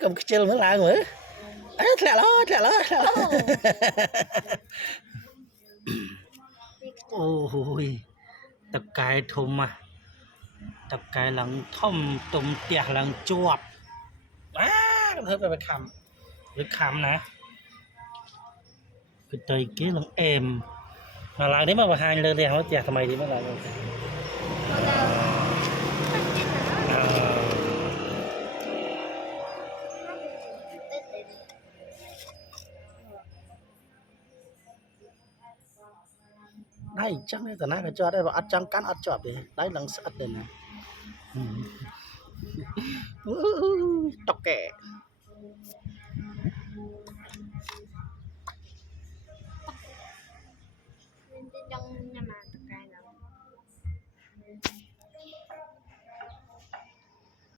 cầm cái chân nó lại nữa ấy lẹ ló ôi tập cái thùng mà tập cái lằng thom tôm tiệt lằng chuộtเธอไปคำนะคือใจกี้ลงเอ็มมาล้างนี้มาประหารเลยเขาแจกทำไมดีมาล้างได้จังเลยแต่น่าก็จอดได้ว่าอัดจังกันอัดจอบเลยได้หลังสัดเลยนะตกแก่